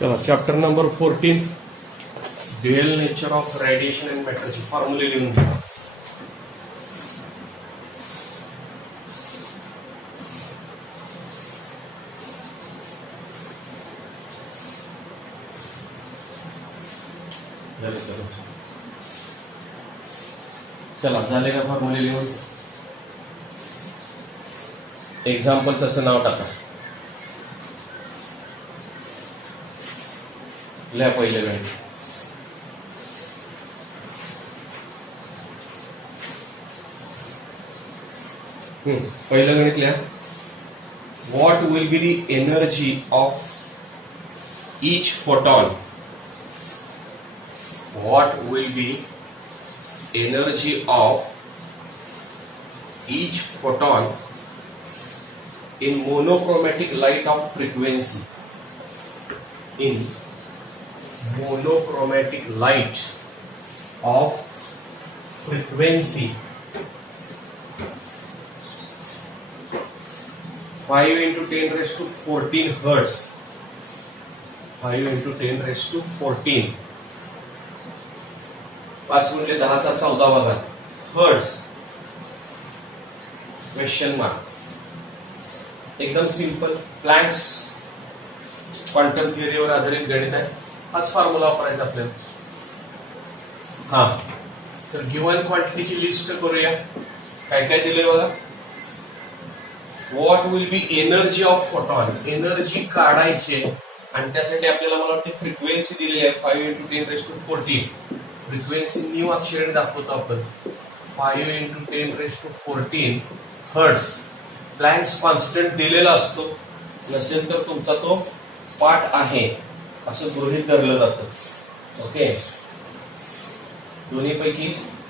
चला chapter number 14 real nature of radiation and मॅटरची फॉर्म्युले लिहून घ्या. चला झाले का फॉर्म्युले लिहून? एक्झाम्पलचं असं नाव टाका. लिहा पहिले गणित. पहिलं गणित लिहा. What will be the energy of each photon? What will B energy of each photon in monochromatic light of frequency? In monochromatic light of frequency 5 into 10 raised to 14 hertz. 5 into 10 raised to 14. 5 म्हणजे 10 चा 14 घात hertz. Question mark. एकदम simple Planck's quantum थिअरीवर आधारित गणित आहे. हाच formula वापरायचा आपल्याला. हा तर गिवन क्वांटिटीची लिस्ट करूया. काय काय दिलंय बघा. What will B energy of photon? Energy काढायचे आणि त्यासाठी आपल्याला मला वाटते फ्रिक्वेन्सी दिली आहे 5 into 10 raised to 14. Frequency nu अक्षराने दाखवतो आपण. 5 into 10 raised to 14 hertz. Planck's constant दिलेला असतो, नसेल तर तुमचा तो पाठ आहे असं गृहीत धरलं जातं. ओके, दोन्हीपैकी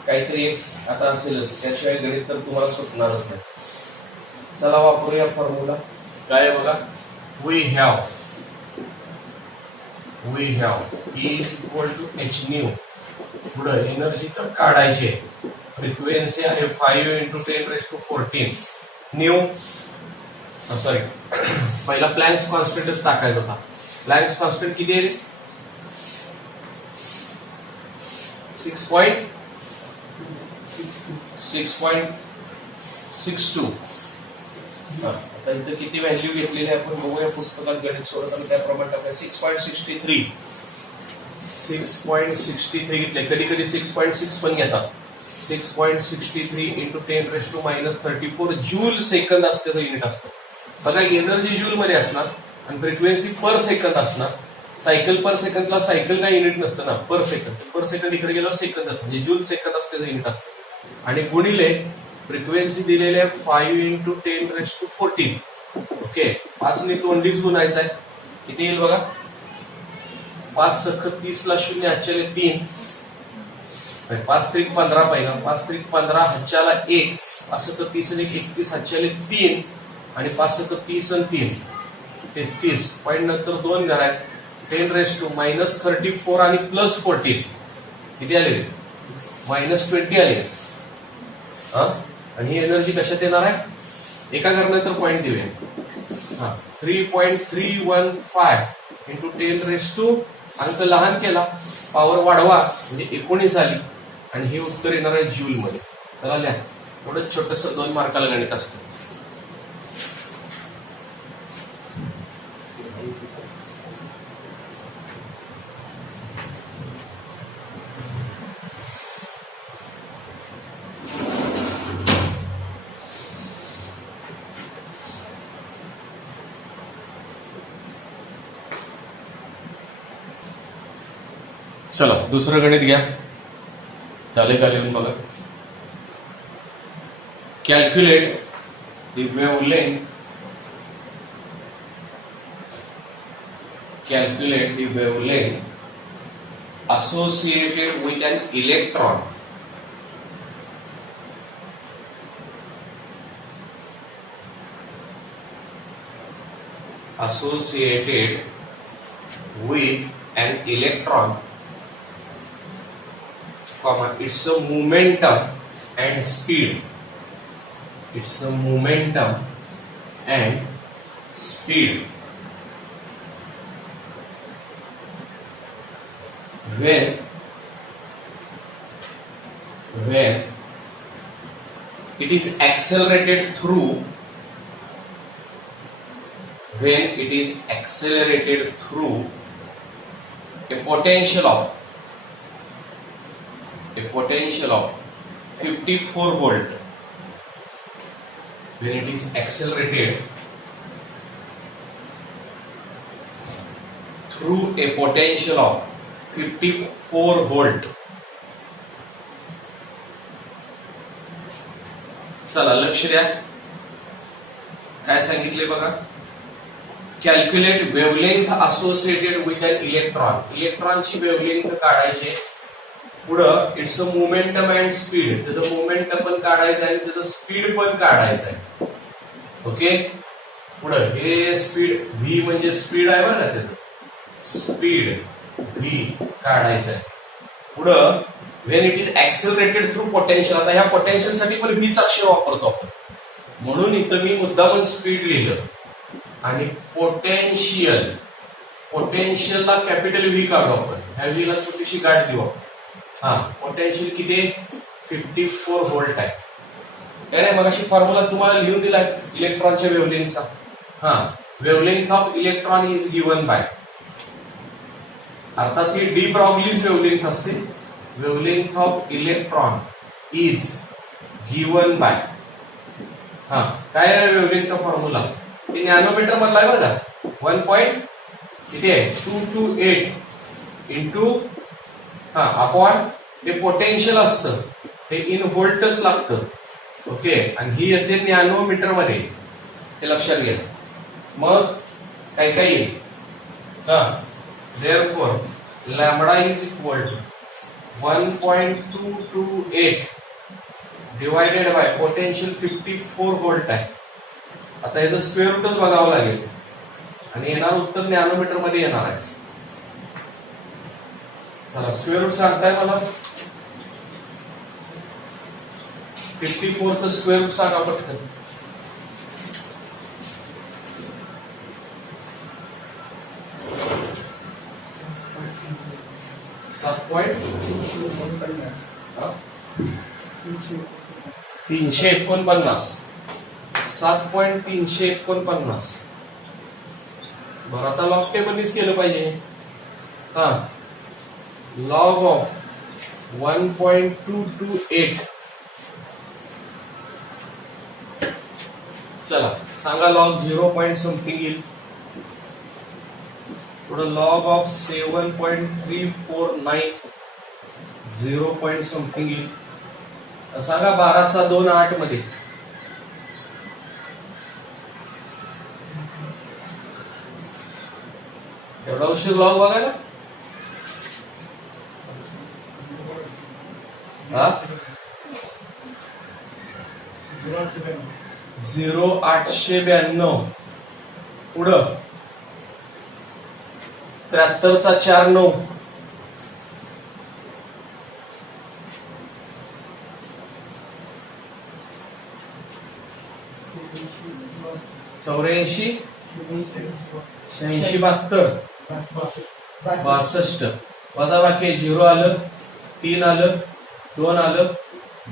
काहीतरी एक आता असेलच, त्याशिवाय गणित तर तुम्हाला सुटणारच नाही. चला वापरूया फॉर्म्युला. काय बघा. We have E is equal to h nu. पुढे एनर्जी तर काढायची. फ्रिक्वेन्सी आहे 5 into 10 raised to 14 new. Sorry, पहिला प्लँक्स कॉन्स्टंटच टाकायचा होता. प्लँक्स कॉन्स्टंट किती आहे? 6.62. आता इथं किती व्हॅल्यू घेतलेली आहे आपण बघूया पुस्तकात गणित सोडताना. त्याप्रमाणे टाकूया. 6.63 घेतले. कधी कधी 6.6 पण घेतात. 6.63 into 10 raised to -34 joule second असते युनिट असतं. बघा, एनर्जी जूल मध्ये असणार आणि फ्रिक्वेन्सी पर सेकंद असणार. सायकल पर सेकंदला सायकल काय युनिट नसतं ना, पर सेकंद इकडे गेल्यावर सेकंद असतं, म्हणजे जूल सेकंद असते युनिट असतं. आणि गुणिले फ्रिक्वेन्सी दिलेली आहे 5 into 10 raised to 14. ओके, 5 ने तोंडीच गुणायचा आहे. किती येईल बघा. 5 सख 30 ला 0 हातच्याला 3. 5 त्रिक 15 पहिला. 5 त्रिक 15 हातच्याला 1. असं तर 30 आणि 31 हातच्याला 3 आणि 5 सख 30 आणि 3 33. पॉईंट नंतर 2 घर आहेत. 10 raised to -34 आणि +14 किती आले? -20 आले. हा, आणि ही एनर्जी कशात येणार आहे? एका घरानंतर पॉईंट देऊया. हा, 3.315 into 10 raised to अंक लहान केला, पॉवर वाढवा म्हणजे 19 आली आणि हे उत्तर येणार आहे जूल मध्ये. चला लिहा. थोडं छोटस 2 मार्काला गणित असतं. चला दुसरं गणित घ्या. चालेल का लिहून बघा. Calculate the wavelength. Calculate the wavelength associated with an electron comma, its a momentum and speed. Its a momentum and speed when it is accelerated through a potential of 54 volt, when it is accelerated through a potential of 54 volt. चला लक्ष द्या, काय सांगितले बघा. Calculate wavelength associated with an electron. इलेक्ट्रॉनची wavelength काढायची. पुढं it's a momentum and speed. त्याचं मोमेंटम पण काढायचं आहे आणि त्याचं स्पीड पण काढायचं आहे. ओके. पुढं हे स्पीड व्ही म्हणजे स्पीड आहे बरं, त्याचं स्पीड व्ही काढायचं आहे. पुढं when it is accelerated through potential. आता ह्या पोटेन्शियल साठी पण व्हीच अक्षर वापरतो आपण, म्हणून इथं मी मुद्दामून स्पीड लिहिलं. आणि पोटेन्शियलला कॅपिटल व्ही काढू आपण. ह्या व्हीला छोटीशी गाठ देऊ आपण. हा, पोटेन्शियल किती 54 व्होल्ट आहे. त्याने मगाशी फॉर्म्युला तुम्हाला लिहून दिला इलेक्ट्रॉनच्या वेवलेंथचा. हा, wavelength of electron is given by, अर्थात ही डी ब्रॉग्लीज वेवलेंथ असते. Wavelength of electron is given by, हा काय आहे वेवलेंथचा फॉर्म्युला? ते नॅनोमीटर मधला आहे बघा. 1. किती आहे 228 इंटू हा अपॉन ते पोटेन्शियल असतं ते इन व्होल्टच लागतं. ओके. आणि ही येते नॅनोमीटर मध्ये, हे लक्षात घ्या. मग काय काय येईल? हा, therefore lambda is equal to 1.228 divided by potential 54 volt आहे. आता याचं स्क्वेअर रूटच बघावं लागेल आणि येणार उत्तर नॅनोमीटर मध्ये येणार आहे. चला स्क्वेअर रूट सांगताय मला. 54 चं स्क्वेअर रूट सांगा पटकन. $349. 7.349. बरं, आता लॉग टेबलनीच केलं पाहिजे. हा, लॉग ऑफ 1.228. चला सांगा लॉग 0 पॉइंट समथिंग येईल. थोडं लॉग ऑफ 7.349 0 पॉइंट समथिंग येईल. सांगा 12/2 8 मध्ये. एवढा उशीर लॉग बघायला? हा, 0.892. पुढं 73चा 4 9. चौऱ्याऐंशी 86 72 62. वजा बाकी 0 आलं, 3 आलं, 2 आलं,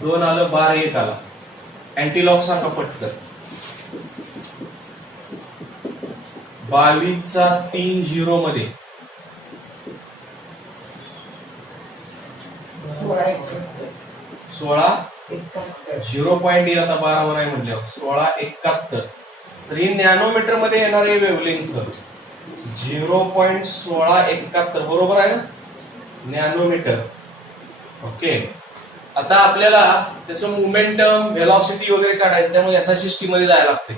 2 आलं, 12 1 आला. अँटीलॉग सांगा पटकन. 22चा 3 0 मध्ये 16 0 पॉइंट येईल. आता 12 वर आहे म्हटल्यावर 1671. तर ही नॅनोमीटर मध्ये येणारे वेवलेंथ 0.1671 बरोबर आहे ना, नॅनोमीटर. ओके. आता आपल्याला त्याचं मोमेंटम व्हेलॉसिटी वगैरे काढायचं, त्यामुळे एसआय सिस्टीम मध्ये जायला लागते.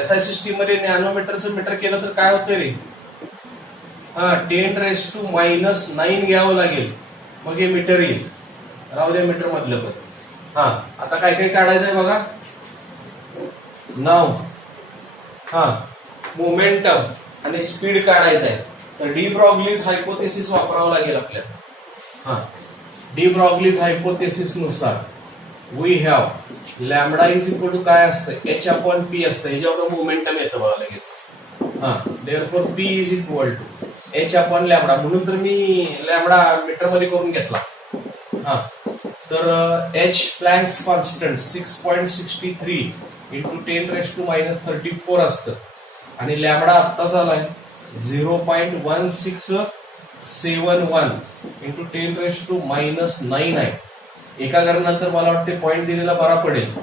एसआय सिस्टीम मध्ये नॅनोमीटरचं मीटर केलं तर काय होतं रे? हा, 10⁻⁻9 घ्यावं लागेल, मग हे मीटर येईल. राहू दे मीटर मधलं पण. हा, आता काय काय काढायचंय बघा. नाव, हा, मोमेंटम आणि स्पीड काढायचं आहे. तर डी ब्रॉग्लीज हायपोथेसिस वापरावं लागेल आपल्याला. हा, डी ब्रॉग्लीज हायपोथेसिस नुसार we have lambda is equal to काय असतं? H/P असतं. याच्यावर मोमेंटम येतं बघा लगेच. हा, therefore P is equal to H upon lambda, म्हणून तर मी लॅमडा मीटर मध्ये करून घेतला. हा, तर एच प्लँक्स कॉन्स्टंट 6.63 इंटू 10⁻⁻34 असतं आणि लॅमडा आत्ताच आलाय 0.1671 इंटू 10⁻⁻9 आहे. एका घरानंतर मला वाटते पॉईंट दिलेला बरा पडेल.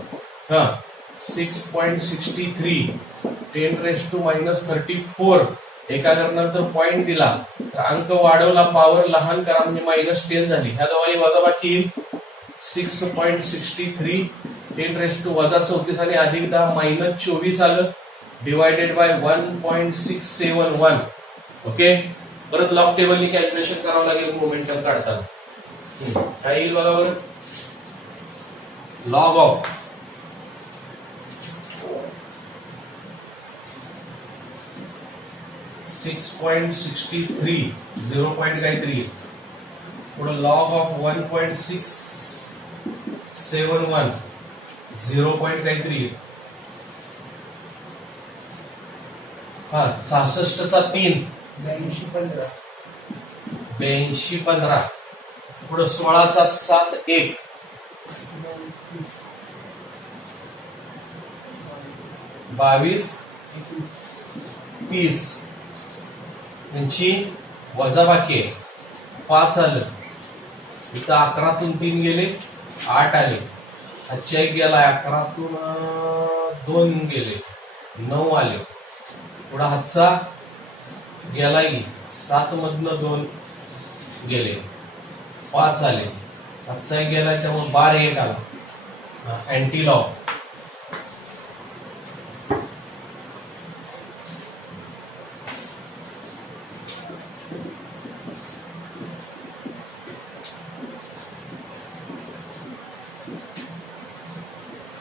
हा, 6.63 10⁻⁻34 एका घरानंतर पॉईंट दिला तर अंक वाढवला, पॉवर लहान करा म्हणजे -10 झाली. ह्या दोघांनी वजाबाकी येईल. 6.63 10⁻34 आणि अधिक 10 -24 आलं, डिवायडेड बाय 1.671. ओके, परत लॉग टेबलनी कॅल्क्युलेशन करावं लागेल मोमेंटम काढताना. काय येईल बघा बरं. लॉग ऑफ 6.63 0 पॉइंट काहीतरी, पुढे लॉग ऑफ 1.671 0 पॉइंट काहीतरी. हा, 66चा 3 8215, पुढे 16चा 7 1 22 30 यांची वजाबाकी आहे. 5 आलं, इथं 11तून 3 गेले 8 आले, हातच्या 1 गेला, 11तून 2 गेले 9 आले, पुढे हातचा गेला की 7 मधनं 2 गेले 5 आले, हातचा 1 गेला त्यामुळे 12 1 आला. अँटी लॉग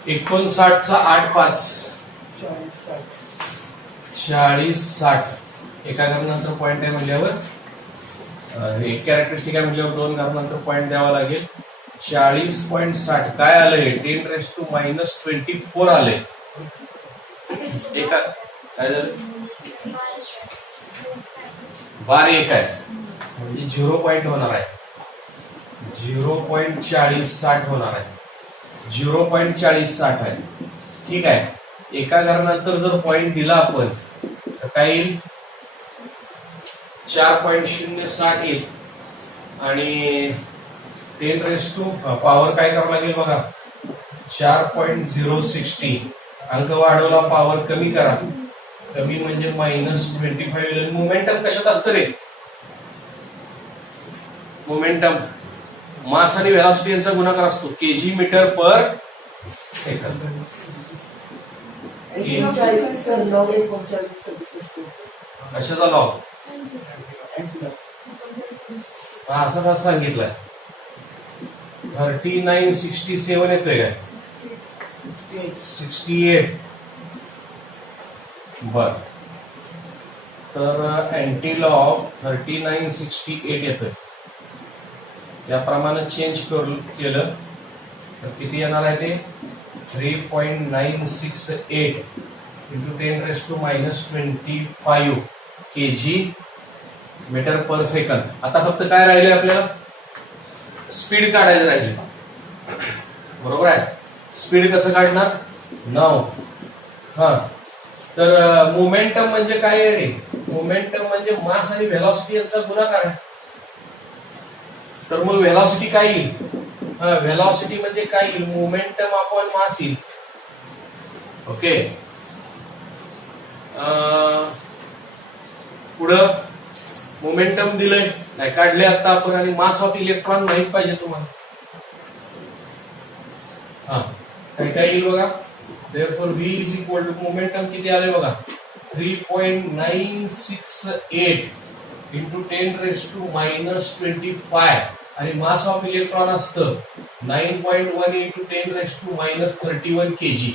59चा 8 5 40 60 एका घरानंतर पॉईंट आहे म्हणल्यावर एक कॅरेक्टरिस्टिक आहे म्हणल्यावर 2 घरानंतर पॉईंट द्यावा लागेल. 40.60 काय आलंय 10⁻⁻24 आलंय. एका काय झालं 12 1 आहे म्हणजे 0 पॉईंट होणार आहे, 0.4060 होणार आहे, 0.4060 आहे. ठीक आहे, एका घरानंतर जर पॉईंट दिला आपण तर काय येईल 4.060 येईल आणि 10 पॉवर काय करावं लागेल बघा 4.060. अंक वाढवला, पॉवर कमी करा, कमी म्हणजे -25. मोमेंटम कशात असतं रे. मोमेंटम मास आणि व्हेलॉसिटी यांचा गुणाकार असतो, केजी मीटर पर सेकंद. कशाचा लॉग असं कसं सांगितलंय 3967 येतोय काय 68. बर, तर अँटी लॉग 3968 येतोय. याप्रमाणे चेंज केलं तर किती येणार आहे ते 3.968 into 10⁻⁻25 KG metre per second. आता फक्त काय राहिले आपल्याला स्पीड काढायचं राहिले. बरोबर आहे, स्पीड कसं काढणार 9. हा, तर मोमेंटम म्हणजे काय आहे रे. मोमेंटम म्हणजे मास आणि व्हेलॉसिटी यांचा गुणाकार आहे. तर मग व्हेलॉसिटी काय येईल, व्हेलॉसिटी म्हणजे काय येईल मोमेंटम अपॉन मास येईल. ओके, पुढं मोमेंटम दिलंय नाही काढले आता आपण आणि मास ऑफ इलेक्ट्रॉन माहित पाहिजे तुम्हाला. हा, काय काय येईल बघा. therefore v is equal to momentum किती आले बघा 3.968 इंटू 10⁻⁻25 आणि मास ऑफ इलेक्ट्रॉन असतं 9.1 इंटू 10⁻31 केजी.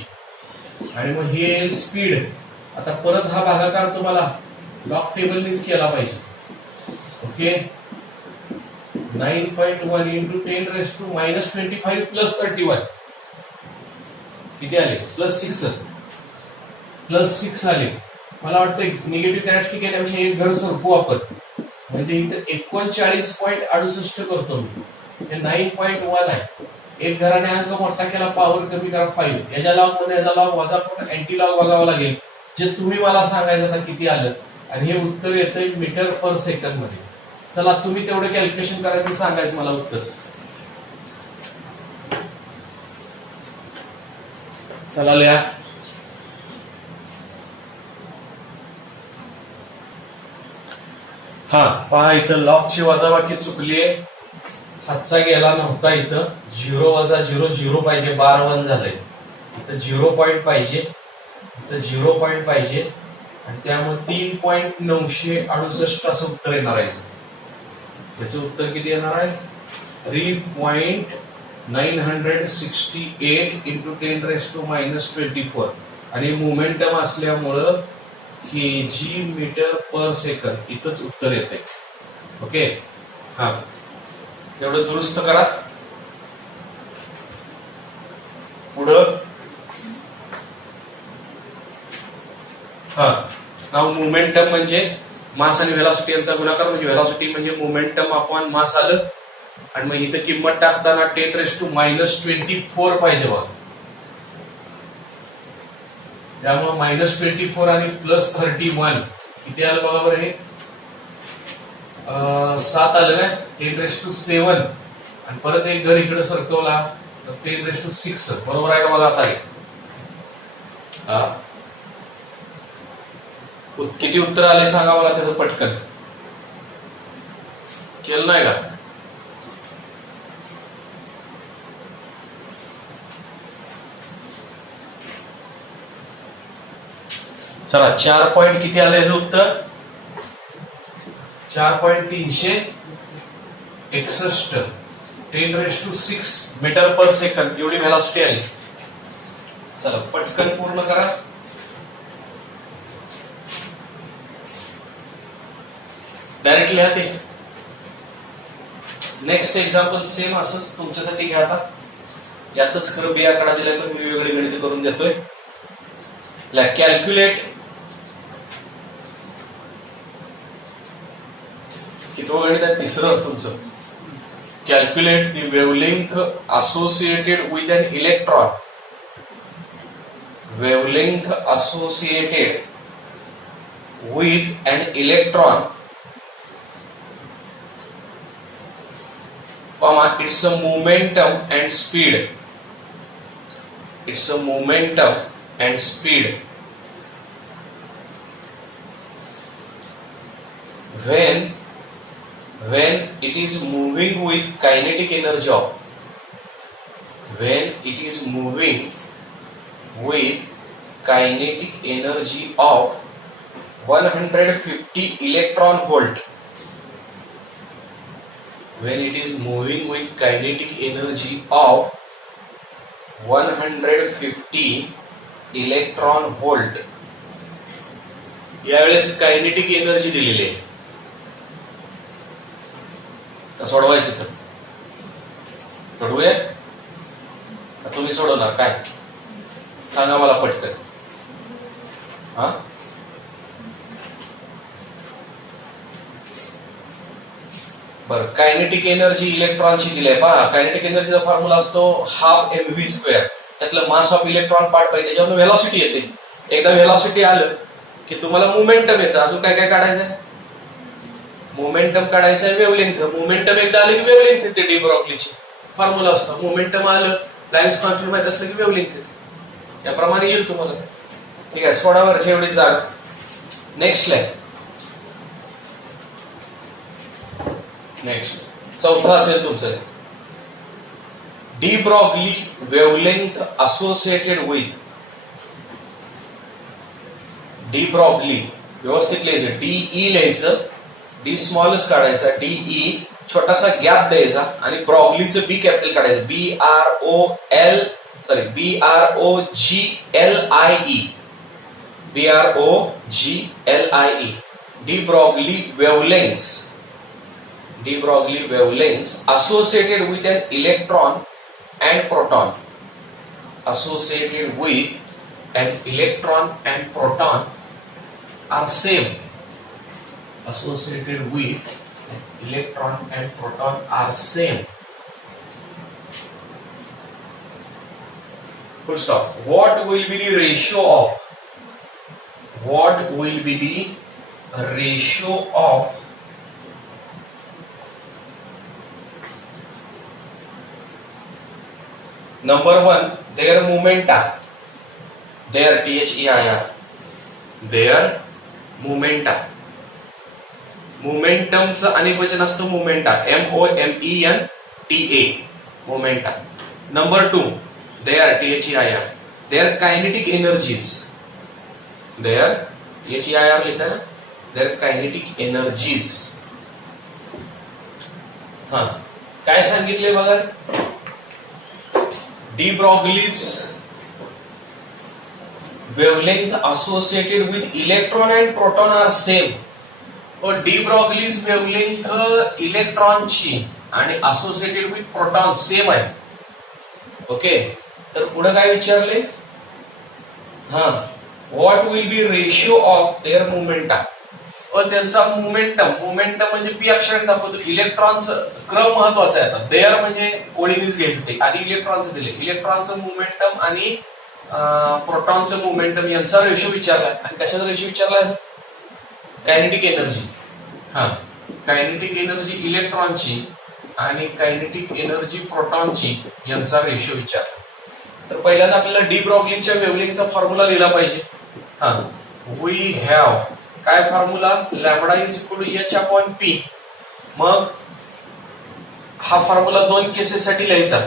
आणि मग हे स्पीड. आता परत हा भागाकार तुम्हाला लॉग टेबलनीच केला पाहिजे. ओके, 9.1 इंटू 10⁻⁻25 प्लस 31 किती आले प्लस 6 आले. मला वाटतं निगेटिव्ह कॅरेक्टरिस्टिक येण्यापेक्षा एक घर सरकू आपण. म्हणजे इथं 39.68 करतो मी, हे 9.1 आहे. एक घराने अंक मोठा केला, पॉवर कमी करा 5. याच्या लॉग मध्ये याचा लॉग वजा करून अँटी लॉग बघावं लागेल, जे तुम्ही मला सांगायचं आता किती आलं. आणि हे उत्तर येतंय मीटर पर सेकंद मध्ये. चला तुम्ही तेवढं कॅल्क्युलेशन करायचं, सांगायचं मला उत्तर. चला लिहा. हा पहा, इथं लॉगची वजाबाकी चुकली आहे, हातचा गेला नव्हता. इथं 0 वजा 0 0 पाहिजे, बार 1 झालंय. इथं 0 पॉईंट पाहिजे, इथं 0 पॉईंट पाहिजे, आणि त्यामुळे 3.968 असं उत्तर येणार आहे. याचं उत्तर किती येणार आहे? 3.968 इंटू 10⁻⁻24. आणि मोमेंटम असल्यामुळं kg मीटर पर सेकंद इथंच उत्तर येते. ओके, हा तेवढं दुरुस्त करा. पुढं हा नाव मोमेंटम म्हणजे मास आणि व्हेलॉसिटी यांचा गुणाकार, म्हणजे व्हेलॉसिटी म्हणजे मोमेंटम अपॉन मास आलं. आणि मग इथं किंमत टाकताना 10⁻⁻24 पाहिजे बघा. त्यामुळे -24 आणि +31 किती आलं बघा बरं. हे 7 आलं ना. 10⁻7 आणि परत एक घर इकडे सरकवला तर 10⁻6. बरोबर आहे का बघा आता हे. किती उत्तर आले सांगा मला त्याचं पटकन. केलं नाही का? चला 4 पॉईंट किती आलं याचं उत्तर? 4.361 10⁻6 मीटर पर सेकंद एवढी व्हेलॉसिटी आली. चला पटकन पूर्ण करा. डायरेक्ट लिहा ते. नेक्स्ट एक्झाम्पल सेम असंच तुमच्यासाठी घ्या. आता यातच खरं बी आकडा दिलाय तर मी वेगळी गणित करून देतोय. कॅल्क्युलेट कितवं गणित आहे? तिसरं तुमचं. Calculate the wavelength associated with an electron. Wavelength associated with an electron, it's a momentum and speed. It's a momentum and speed when it is moving with kinetic energy of, when it is moving with kinetic energy of 150 electron volt. When it is moving with kinetic energy of 150 electron volt. यावेळेस kinetic energy दिलेली आहे. का सोडवायचं तर सोडवूया का तुम्ही सोडवणार? काय सांगा मला पटकन. हा बरं, कायनेटिक एनर्जी इलेक्ट्रॉनची दिली आहे. पहा, कायनेटिक एनर्जीचा फॉर्म्युला असतो 12 mv². त्यातलं मास ऑफ इलेक्ट्रॉन पार्ट पाहिजे, त्याच्यावर व्हेलॉसिटी येते. एकदा व्हेलॉसिटी आलं की तुम्हाला मोमेंटम येतं. अजून काय काय काढायचंय? मोमेंटम काढायचं आहे, वेवलेंथ. मोमेंटम एकदा आले की वेवलेंथ येते. डी ब्रॉग्लीची फॉर्म्युला असतो. मोमेंटम आलं, प्लँक्स कॉन्स्टंट माहित असलं की वेवलेंथ येते. याप्रमाणे येईल तुम्हाला. ठीक आहे, 16 वर्ष एवढी जागा. Next line. नेक्स्ट चौथा असेल तुमचं. De Broglie wavelength associated with. De Broglie व्यवस्थित लिहायचं. डीई लिहायचं, डी स्मॉलच काढायचा, डीई छोटासा गॅप द्यायचा आणि ब्रॉग्लीचं बी कॅपिटल काढायचं. BROGLIE. De Broglie wavelengths. De Broglie wavelengths associated with an electron and proton. Associated with an electron and proton are same. associated with electron and proton are same. Full stop. What will be the ratio of? What will be the ratio of number one, their momenta, their THEIR, their momenta. मोमेंटमचं अनेक वचन असतं momenta, MOMENTA, momenta. Number two, their THEIR, their kinetic energies, their THEIR लिहिता ना, their kinetic energies. हा काय सांगितले बघा, de Broglie's wavelength associated with electron and proton are same. और डी ब्रॉग्लीज वेवलेंथ इलेक्ट्रॉनची आणि असोसिएटेड विथ प्रोटॉन सेम आहे. ओके, तर पुढे काय विचारले, हा what will be ratio of their momenta, व त्यांचा मोमेंटम म्हणजे पी अक्षराने दाखवतो. इलेक्ट्रॉनचं क्रम महत्वाचा आहे. आता देअर म्हणजे ओळीनेच घ्यायचं, ते आधी इलेक्ट्रॉनचं दिले, इलेक्ट्रॉनचं मोमेंटम आणि प्रोटॉनचं मोमेंटम यांचा रेशो विचारलाय. आणि कशाचा रेशो विचारलाय, कायनेटिक एनर्जी. हा कायनेटिक एनर्जी इलेक्ट्रॉनची आणि कायनेटिक एनर्जी प्रोटॉनची यांचा रेशो विचारला. तर पहिल्यांदा आपल्याला डी ब्रॉग्लीच्या वेव्हलेंथचा फॉर्म्युला लिहिला पाहिजे. हा वी हॅव काय formula, lambda is equal to H upon P. मग हा फॉर्म्युला दोन केसेससाठी लिहायचा.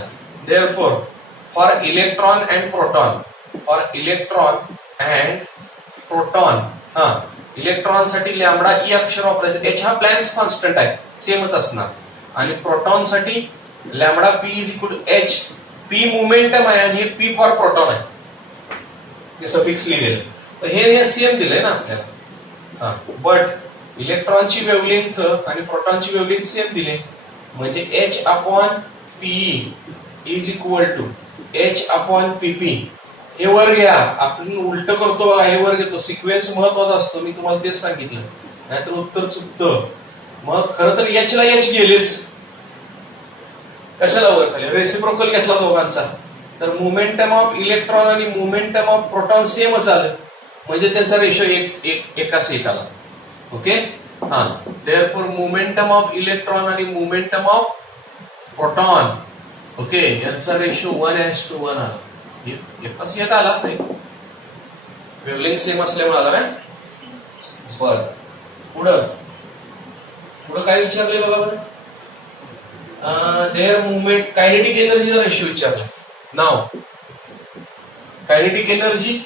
Therefore for electron and proton, for electron and proton, हा इलेक्ट्रॉन साठी लॅम्बडा ई अक्षर वापरायचं. एच हा प्लॅन्क्स कॉन्स्टंट आहे, सेमच असणार. आणि प्रोटॉन साठी lambda P is equal to H. P momentum आहे आणि हे पी फॉर प्रोटॉन आहे, हे सफिक्स लिहिलेलं. तर हे सेम दिलंय ना आपल्याला. हा बट इलेक्ट्रॉनची वेव्हलेंथ आणि प्रोटॉनची वेव्हलेंथ सेम दिले, म्हणजे H upon P is equal to H upon P P. हे वर घ्या, आपण उलट करतो बघा, हे वर घेतो. सिक्वेन्स महत्वाचा असतो, मी तुम्हाला तेच सांगितलं, नाहीतर उत्तर चुकतं. मग खरं तर एच ला एच गेलेच, कशाला वर खाली, रेसिप्रोकल घेतला दोघांचा. तर मोमेंटम ऑफ इलेक्ट्रॉन आणि मोमेंटम ऑफ प्रोटॉन सेमच आलं, म्हणजे त्यांचा रेशो एका सेट आला. ओके, हा देअरफॉर मोमेंटम ऑफ इलेक्ट्रॉन आणि मोमेंटम ऑफ प्रोटॉन, ओके, यांचा रेशो 1:1 आला. एकाच एक आला नाही, वेव्हलेंथ सेम असल्यामुळे आला काय. बर, पुढं काय विचारले बघा बरं, देअर मुवमेंट कायनेटिक एनर्जीचा रेशो विचारला. नाव कायनेटिक एनर्जी,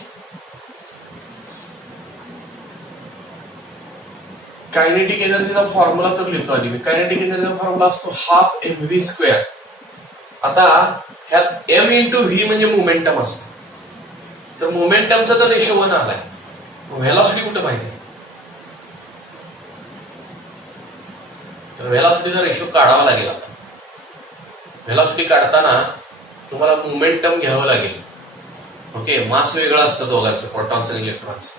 कायनेटिक एनर्जीचा फॉर्म्युला तर लिहितो आधी मी. कायनेटिक एनर्जीचा फॉर्म्युला असतो हाफ mv². आता ह्यात एम इंटू व्ही म्हणजे मोमेंटम असतं, तर मोमेंटमचा तर रेशो 1 आलाय. व्हेलॉसिटी कुठे पाहिजे, तर व्हेलॉसिटीचा रेशो काढावा लागेल. आता व्हेलॉसिटी काढताना तुम्हाला मोमेंटम घ्यावं लागेल. ओके, मास वेगळं असतं दोघांचं, प्रोटॉनचं आणि इलेक्ट्रॉनचं.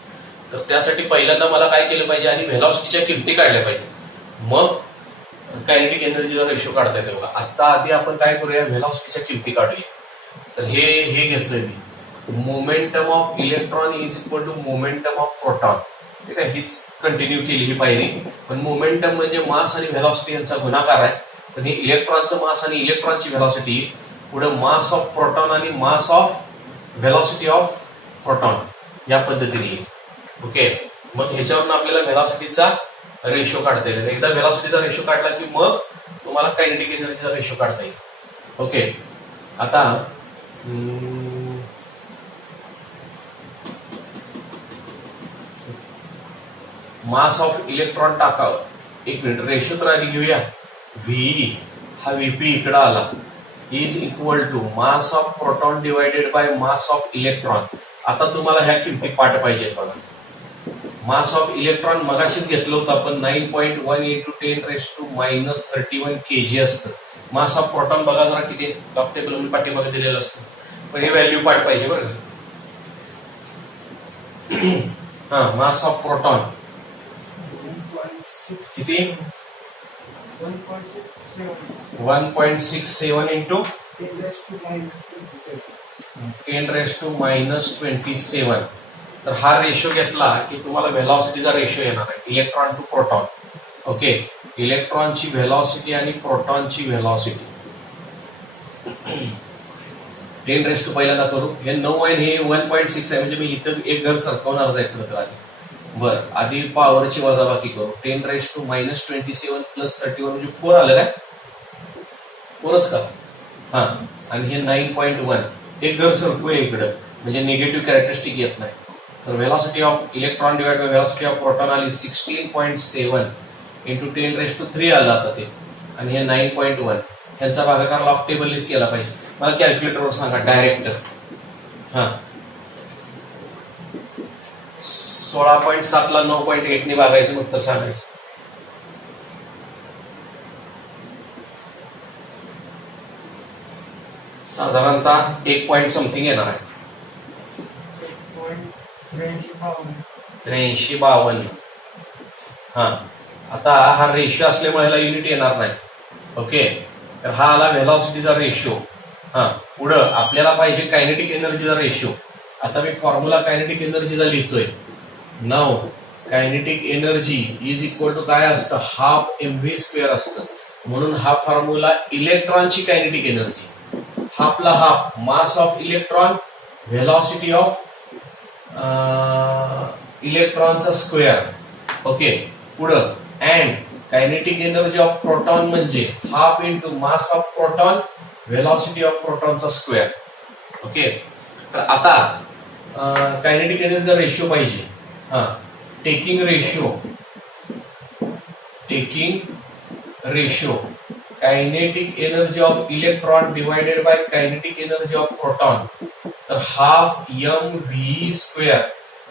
तर त्यासाठी पहिल्यांदा मला काय केलं पाहिजे, आणि व्हेलॉसिटीच्या किमती काढल्या पाहिजे, मग कायनेटिक एनर्जीचा रेशो काढता येते बघा. आता आधी आपण काय करूया, व्हेलॉसिटीच्या किमती काढूया. तर हे घेतोय मी, momentum of electron is equal to momentum of proton. ठीक आहे, हीच कंटिन्यू केली ही पायरी. पण मोमेंटम म्हणजे मास आणि व्हेलॉसिटी यांचा गुणाकार आहे. तर हे इलेक्ट्रॉनचं मास आणि इलेक्ट्रॉनची व्हेलॉसिटी, पुढे मास ऑफ प्रोटॉन आणि mass of velocity of proton या पद्धतीने येईल. ओके, मग ह्याच्यावरून आपल्याला व्हेलॉसिटीचा रेशो काढता येईल. एकदा व्हेलॉसिटीचा रेशो काढला की मग तुम्हाला कायनेटिक एनर्जीचा रेशो काढता येईल. ओके, आता मास ऑफ इलेक्ट्रॉन टाकावं. एक मिनिट, रेशो तर आधी घेऊया. व्ही हा व्हीपी इकडं आला, is equal to mass of proton divided by mass of electron. आता तुम्हाला ह्या किमती पाठ पाहिजे बघा. मास ऑफ इलेक्ट्रॉन मगाशीच घेतलं होतं आपण, 9.1 इंटू 10⁻⁻31 kg असतं. मास ऑफ प्रोटॉन बघा जरा किती, टॉप टेबल पाठीमागे दिलेलं असतं, पण हे व्हॅल्यू पाठ पाहिजे बरं का. हा मास ऑफ प्रोटॉन किती 1.67 इंटू 10⁻⁻27. तर हा रेशो घेतला की तुम्हाला व्हेलॉसिटीचा रेशो येणार आहे, इलेक्ट्रॉन टू प्रोटॉन. ओके, इलेक्ट्रॉनची व्हेलॉसिटी आणि प्रोटॉनची व्हेलॉसिटी. 10 पहिल्यांदा करू. हे 9 आहे, हे 1.6 आहे, म्हणजे मी इथं एक घर सरकवणारच आहे खरं तर आधी. बरं, आधी पॉवरची वजाबाकी करू. 10⁻⁻27 प्लस 31 म्हणजे 4 आलं काय? 4च का? हा, आणि हे 9.1 एक घर सरकूया इकडं, म्हणजे निगेटिव्ह कॅरेक्टरिस्टिक येत नाही. तर velocity of electron divide by velocity of proton आली 16.7 इंटू 10⁻³ आलं आता ते, आणि हे 9.1. ह्यांचा भागाकार लॉग टेबलनीच केला पाहिजे. मला कॅल्क्युलेटरवर सांगा डायरेक्ट. हा, 16.7 ला 9.8 ने भागायचं, उत्तर सांगायचं. साधारणतः 1 पॉइंट समथिंग येणार आहे. 8352. हा, आता हा रेशो असल्यामुळे ह्याला युनिट येणार नाही. ओके, तर हा आला व्हेलॉसिटीचा रेशो. हा, पुढं आपल्याला पाहिजे कायनेटिक एनर्जीचा रेशो. आता मी फॉर्म्युला कायनेटिक एनर्जीचा लिहितोय. नाव kinetic energy is equal to काय असतं? हाफ mv² असतं. म्हणून हा फॉर्म्युला इलेक्ट्रॉनची कायनेटिक एनर्जी, हाफला half mass of electron, velocity of इलेक्ट्रॉनचा स्क्वेअर. ओके, पुढं and kinetic energy of proton म्हणजे half into mass of proton, velocity of प्रोटॉनचा स्क्वेअर. ओके, तर आता कायनेटिक एनर्जीचा रेशो पाहिजे. हा, taking ratio kinetic energy of electron divided by kinetic energy of proton. तर half mv²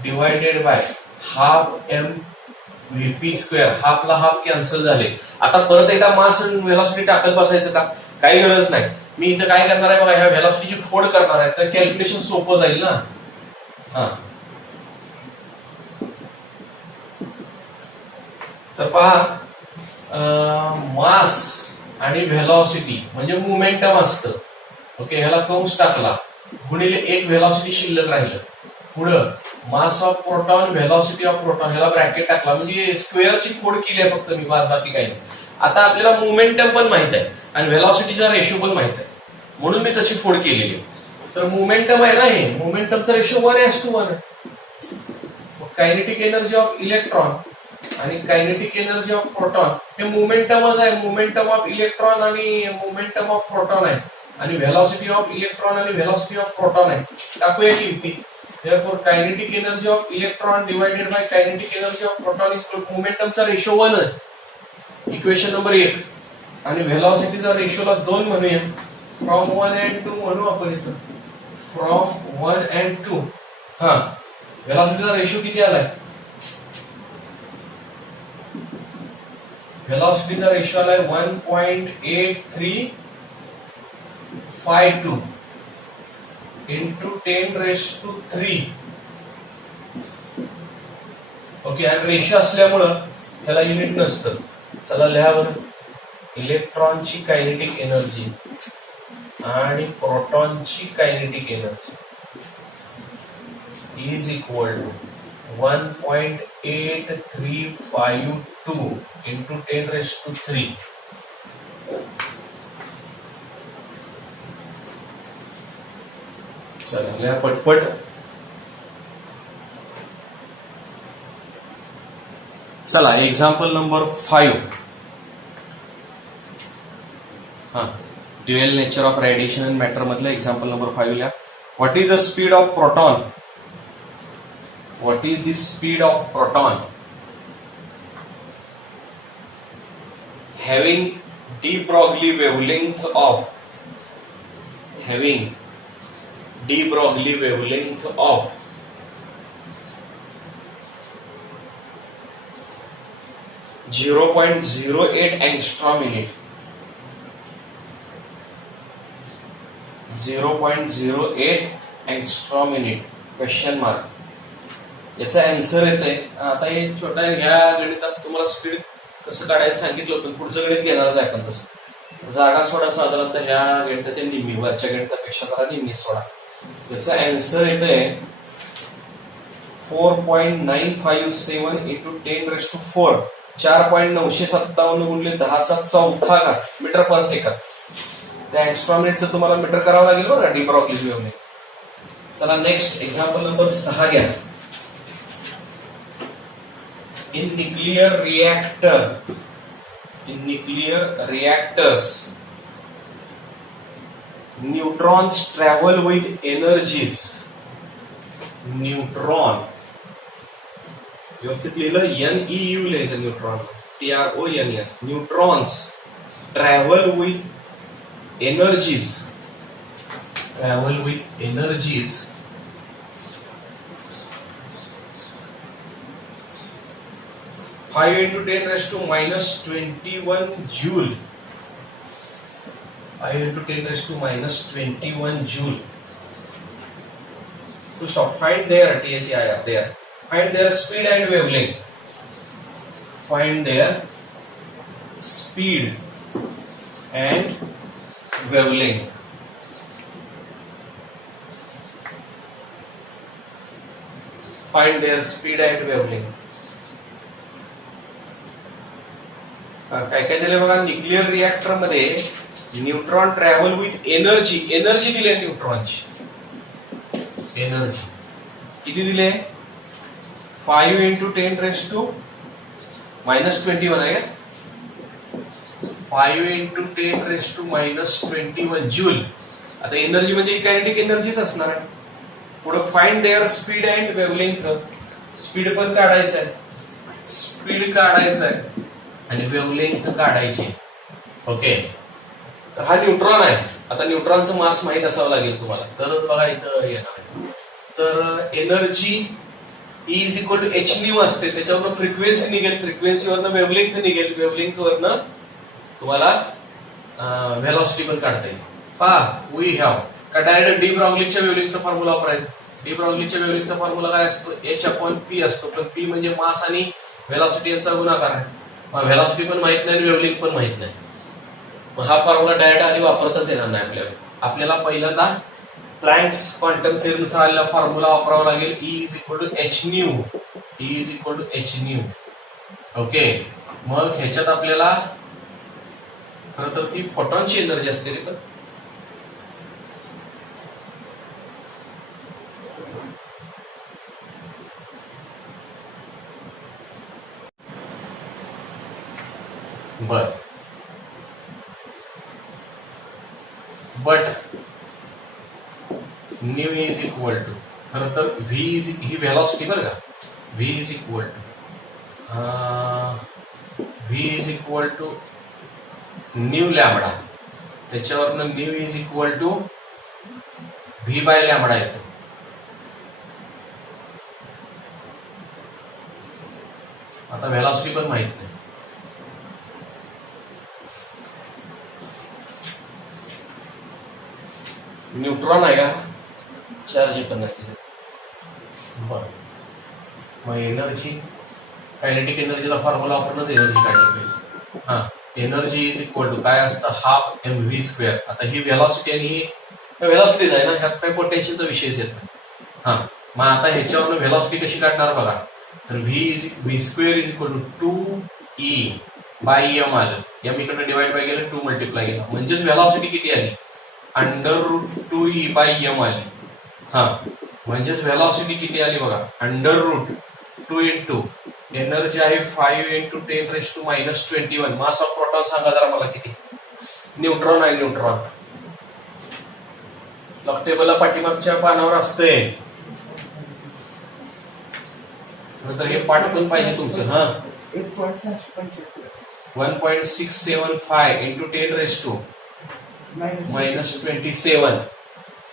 divided by half mvp². हाफला half cancel झाले. आता परत एकदा मास आणि व्हेलॉसिटी टाकत बसायचं का? काही गरज नाही. मी इथं काय करणार आहे बघा, ह्या व्हेलॉसिटीची फोड करणार आहे, तर कॅल्क्युलेशन सोपं जाईल ना. हा, तर पहा, मास आणि व्हेलॉसिटी म्हणजे मोमेंटम असतं. ओके, ह्याला कंस टाकला, गुणिले एक व्हेलॉसिटी शिल्लक राहिलं. पुढं मास of proton, velocity of proton, ह्याला ब्रॅकेट टाकला, म्हणजे स्क्वेअरची फोड केली आहे फक्त मी, बाकी काही नाही. आता आपल्याला मोमेंटम पण माहित आहे आणि व्हेलॉसिटीचा रेशो पण माहित आहे, म्हणून मी तशी फोड केलेली आहे. तर मोमेंटम आहे ना, हे मोमेंटमचा रेशो 1:1 आहे. कायनेटिक एनर्जी ऑफ इलेक्ट्रॉन आणि कायनेटिक एनर्जी ऑफ प्रोटॉन हे मोमेंटमच आहे. मोमेंटम ऑफ इलेक्ट्रॉन आणि मोमेंटम ऑफ प्रोटॉन आहे, आणि व्हेलॉसिटी ऑफ इलेक्ट्रॉन आणि व्हेलॉसिटी ऑफ प्रोटॉन आहे. टाकूया किमती. therefore kinetic energy of electron divided by kinetic energy of proton is equal to मोमेंटमचा रेशो 1 आहे, इक्वेशन नंबर 1. आणि व्हेलॉसिटीचा रेशोला 2 म्हणूया. फ्रॉम 1 and 2 म्हणू आपण इथं, फ्रॉम 1 and 2. हा, व्हेलॉसिटीचा रेशो किती आलाय? व्हेलॉसिटीचा रेशो आलाय 1.8352 इंटू 10⁻³ ओके, आणि रेशो असल्यामुळं त्याला युनिट नसतं. चला लिहावर, इलेक्ट्रॉनची कायनेटिक एनर्जी आणि प्रोटॉनची kinetic energy is equal to 1.8352 into 10⁻³. चला लिहा पटपट. चला एक्झाम्पल नंबर 5. हा, dual nature of radiation and matter मधलं एक्झाम्पल नंबर 5 लिहा. What is the speed of proton? What is the speed of proton having de Broglie wavelength of 0.08 angstrom minute. 0.08 angstrom minute. Question mark. याचा answer येतंय. आता हे छोटा ह्या गणितात तुम्हाला स्पीड कसं काढायचं सांगितलं होतं, पुढचं गणित घेणारच आहे आपण तसं. जागा सोडा साधारणतः ह्या गणिताच्या निम्मी, वरच्या गणितापेक्षा जरा निम्मी सोडा. याचा आन्सर येतंय 4.957 इंटू 10⁴. 4.957 गुणिले 10⁴ मीटर पर सेकंद. त्या एक्स्ट्रा मिनिटचं तुम्हाला मीटर करावं लागेल बरं डी ब्रॉग्लीज वेव्हने. चला नेक्स्ट एक्झाम्पल नंबर 6 घ्या. In nuclear reactors, neutrons travel with energies. Neutron, व्यवस्थित लिहिलं, NEU लिहायचं neutron, TRONS. Neutrons travel with energies. 5 into 10⁻21 joule. 5 into 10⁻21 joule. So find their find their speed and wavelength. Find their speed and wavelength. Find their speed and wavelength. काय काय दिले बघा. Nuclear reactor मध्ये neutron travel with energy. Energy दिली आहे न्यूट्रॉनची. Energy किती दिले? 5 into 10⁻⁻21 आहे का? 5 into 10⁻⁻21 जूल. आता एनर्जी म्हणजे कायनेटिक एनर्जीच असणार आहे. पुढे find their speed and wavelength. Speed पण काढायचं आहे, स्पीड काढायचं आहे आणि वेव्हलेंथ काढायची. ओके, तर हा न्यूट्रॉन आहे. आता न्यूट्रॉनचं मास माहित असावं लागेल तुम्हाला, तरच बघा इथं येणार आहे. तर energy is equal to H nu असते, त्याच्यावरनं फ्रिक्वेन्सी निघेल, फ्रिक्वेन्सीवरनं वेव्हलेंथ निघेल, वेव्हलेंथवरनं तुम्हाला व्हेलॉसिटी पण काढता येईल. पहा, वी हॅव का डायरेक्ट डी ब्रॉग्लीच्या वेव्हलेंथचा फॉर्म्युला वापरायचा. डी ब्रॉग्लीच्या वेव्हलेंथचा फॉर्म्युला काय असतो? H/P असतो. पण P म्हणजे मास आणि व्हेलॉसिटी यांचा गुणाकार आहे. व्हेलॉसिटी पण माहित नाही, वेव्हलेंथ पण माहित नाही. मग हा फॉर्म्युला डायरेक्ट आधी वापरताच येणार नाही आपल्याला. आपल्याला पहिल्यांदा प्लँक्स क्वांटम थिअरीनुसार आलेला फॉर्म्युला वापरावा लागेल. E is equal to H nu. E is equal to H nu. Okay, मग ह्याच्यात आपल्याला खरं तर ती फोटॉनची एनर्जी असते रे. पण but nu is equal to, खरं तर व्ही इज, ही व्हेलॉसिटी बरं का, V is equal to nu lambda. त्याच्यावरनं nu is equal to V by lambda येतो. आता व्हेलॉसिटी पण माहित नाही. न्यूट्रॉन आहे का? चार्ज पण नाही. बरं, मग एनर्जी, कायनेटिक एनर्जीचा फॉर्म्युला वापरूनच एनर्जी काढली पाहिजे. हा, एनर्जी इज इक्वल टू काय असतं? 12 mv². आता ही व्हेलॉसिटी आणि ही व्हेलॉसिटीज आहे ना, ह्यात काही पोटेन्शियलचा विषयच येत नाही. हा, मग आता ह्याच्यावरून व्हेलॉसिटी कशी काढणार बघा. तर v² is equal to 2e by m आलं. m इकडे डिवाइड बाय गेलं, 2 मल्टिप्लाय केलं, म्हणजेच व्हेलॉसिटी किती आली? √2e बाय m आली. हा, म्हणजेच व्हेलॉसिटी किती आली बघा? √2 इंटू एनर्जी आहे 5 into 10⁻⁻21. मास ऑफ प्रोटॉन सांगा जरा मला किती? न्यूट्रॉन आहे, न्यूट्रॉन. लॉग टेबलला पाठीमागच्या पानावर असते. नंतर हे पाठ पण पाहिजे तुमचं. हा, 1.675 इंटू 10⁻⁻27.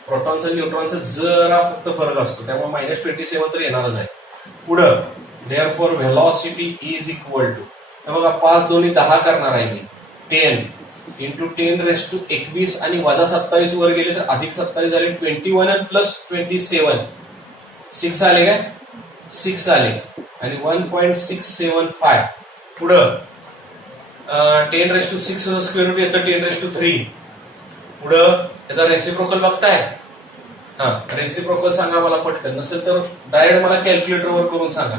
प्रोटॉनचा न्यूट्रॉनचा जरा फक्त फरक असतो, त्यामुळे -27 तर येणारच आहे. पुढं therefore velocity is equal to, बघा 5 दोन्ही 10 करणार आहे मी. 10 इंटू 10⁻21 आणि -27 वर गेले तर +27 झाले. 21 प्लस 27 6 आले काय? 6 आले आणि 1.675 पुढं 10⁻⁶ स्क्वेअर रूट येतं 10⁻3 पुढं याचा रेसिप्रोकल बघताय. हा रेसिप्रोकल सांगा मला पटकन, नसेल तर डायरेक्ट मला कॅल्क्युलेटर वर करून सांगा.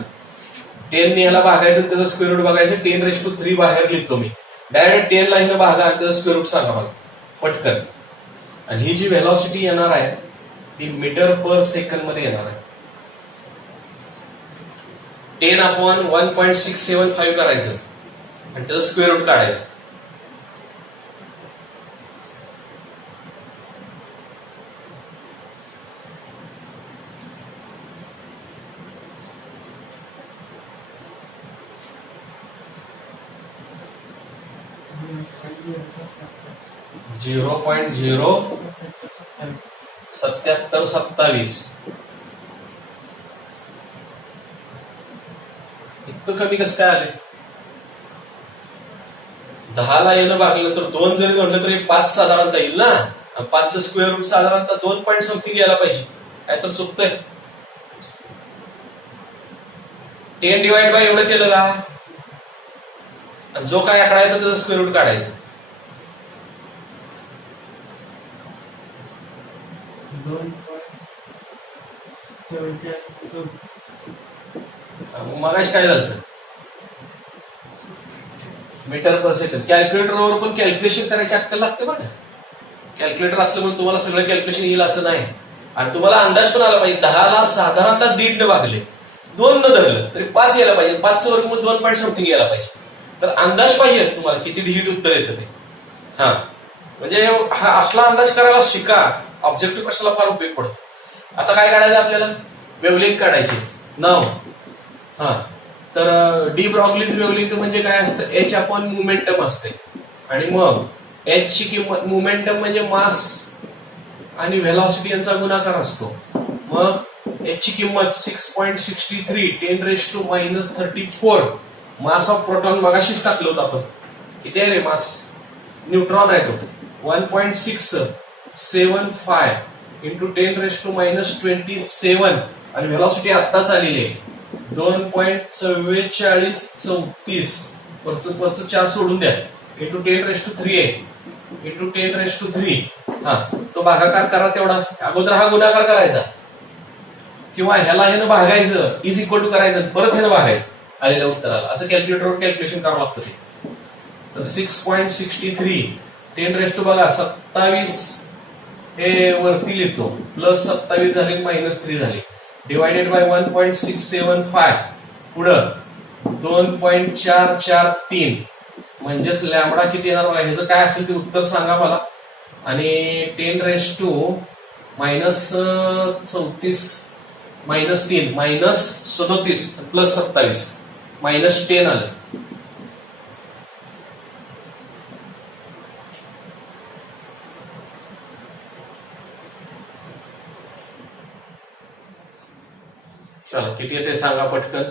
10 ने ह्याला भागायचं त्याचं स्क्वेअर रूट बघायचं. 10⁻3 बाहेर लिहितो मी, डायरेक्ट 10 ला हिनं भागा त्याचं स्क्वेअर रूट सांगा मला पटकन. आणि ही जी व्हेलॉसिटी येणार आहे ती मीटर पर सेकंड मध्ये येणार आहे. 10/1.675 करायचं आणि त्याचं स्क्वेअर रूट काढायचं. (0.07727) इतकं कमी कसं काय आले? 10 ला येणं भागलं तर 2 जरी म्हटलं तरी 5 साधारणतः येईल ना. 5चं स्क्वेअर रूट साधारणतः 2 पॉईंट समथिंग यायला पाहिजे. काय तर चुकतंय. 10 डिवाइड बाय एवढं केलं का, आणि जो काय आकडा आहे त्याचं स्क्वेअर रूट काढायचं. मगाशी काय झालं? मीटर पर सेकंड. कॅल्क्युलेटरवर पण कॅल्क्युलेशन करायची अक्कल लागते बघा. कॅल्क्युलेटर असल्यामुळे तुम्हाला सगळं कॅल्क्युलेशन येईल असं नाही. आणि तुम्हाला अंदाज पण आला पाहिजे. 10 ला साधारणतः 1.5 न भागले, 2 न धरलं तरी 5 यायला पाहिजे. 5चं वर्गमूळ 2 पॉईंट समथिंग यायला पाहिजे. तर अंदाज पाहिजे तुम्हाला किती डिजिट उत्तर येतं ते. हा म्हणजे हा असला अंदाज करायला शिका. ऑब्जेक्टिव्ह कशाला फार उपयोग पडतो. आता काय काढायचं आपल्याला? वेव्हलेंथ काढायची. नाव हा तर डी ब्रॉग्लीज वेव्हलेंथ म्हणजे काय असतं? H/मोमेंटम असते. आणि मग H ची किंमत, मोमेंटम म्हणजे मास आणि व्हेलॉसिटी यांचा गुणाकार असतो. मग H ची किंमत 6.63 10⁻⁻34. मास ऑफ प्रोटॉन मगाशीच टाकलं होतं आपण. किती आहे रे मास? न्यूट्रॉन आहे तो 1.675 इंटू 10⁻⁻27. आणि व्हेलॉसिटी आत्ताच आलेली आहे 2.4434. वरचं 4 सोडून द्या. इंटू 10⁻3 आहे इंटू 10⁻3. हा तो भागाकार करा तेवढा. अगोदर हा गुणाकार करायचा किंवा ह्याला ह्यानं भागायचं, इज इक्वल टू करायचं, परत ह्यानं भागायचं आलेल्या उत्तराला. असं कॅल्क्युलेटरवर कॅल्क्युलेशन करावं लागतं ते. तर 6.63 10 बघा 27 हे वरती लिहितो, प्लस 27 झाले -3 झाले, डिवायडेड बाय 1.675. पुढं 2.443 म्हणजेच लॅम्बडा किती येणार बघा. ह्याचं काय असेल ते उत्तर सांगा मला. आणि 10⁻⁻34 -3 -37 प्लस 27 -10 आलं. चला किती येते सांगा पटकन.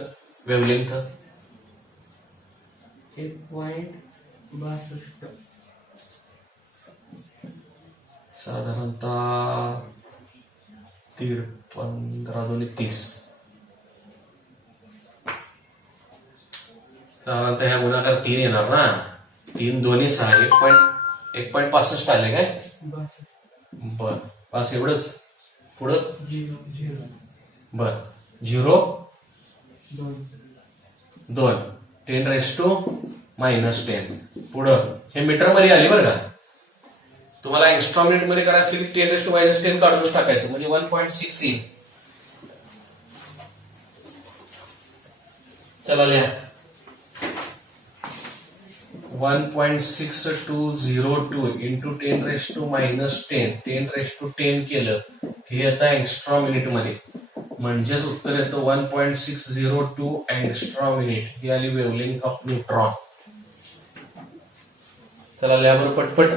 वेव्हलेंथ 1.62 साधारणतः 15-30. साधारणतः ह्या गुणाकार 3 येणार ना. 3 दोन्ही 6 1.65 आले काय? बर बस एवढंच. पुढं 0 बर 0 2 10⁻⁻10. पुढं हे मीटर मध्ये आली बरं का. तुम्हाला एक्स्ट्रा मिनिट मध्ये करायचं की 10⁻⁻10 काढूनच टाकायचं म्हणजे 1.6 येईल. चला लिहा 1.6202 इंटू 10⁻10 केलं हे आता एक्स्ट्रा मिनिट मध्ये, म्हणजेच उत्तर येतं 1.602 एक्स्ट्रा मिनिट. ही आली वेव्हलेंथ ऑफ न्यूट्रॉन. चला लिहा बरं पटपट.